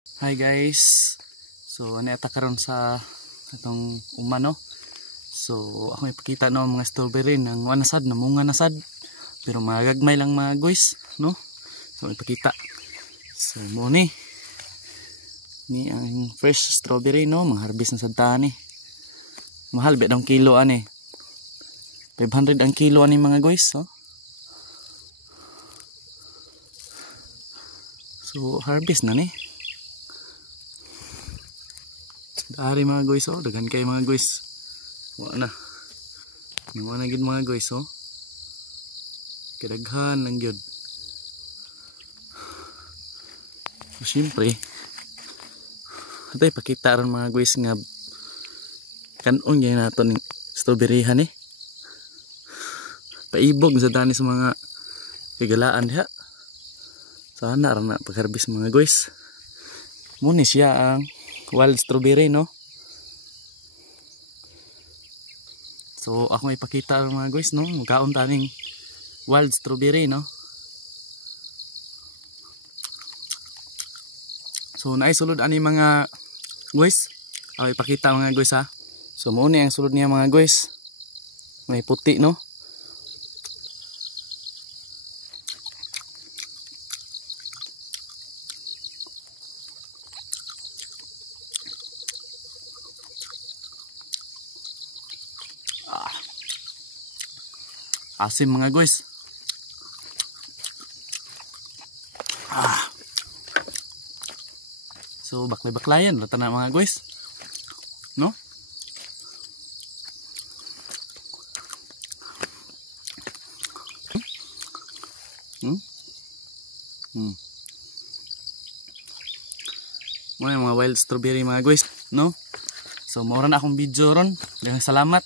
Hi guys. So ano ata karon sa atong umano. So ako ipakita no mga strawberry nang wanasad na munga nasad. Pero magagmay lang mga guys, no? So ipakita. So mo ni ang fresh strawberry no, mga-harvest na sad ta ni. Mahal ba daw kilo ani? 500 ang kilo ani mga guys, no? So harvest na ni. Dari mga guys, oh, daghan kay mga guys. Wala na gid mga guys, oh. Kadaghan lang gyud. So syempre, atay pakita ron mga guys nga kanon gyud nato ning strawberryhan eh. Paibog sa dani sa mga kagalaan diha. Sana ra na pag-harvest mga guys. Muni siya ang wild strawberry no. So ako ipakita mga guys no, magkaon taning wild strawberry no. So naay sulod ani mga guys. Ako ipakita mga guys ha. So muni ang sulod niya mga guys. May puti no. Asim mga guys. So baklay-baklayan rata na mga guys. No? Mga wild strawberry mga guys, no? So mura na akong video ron. Daghang salamat.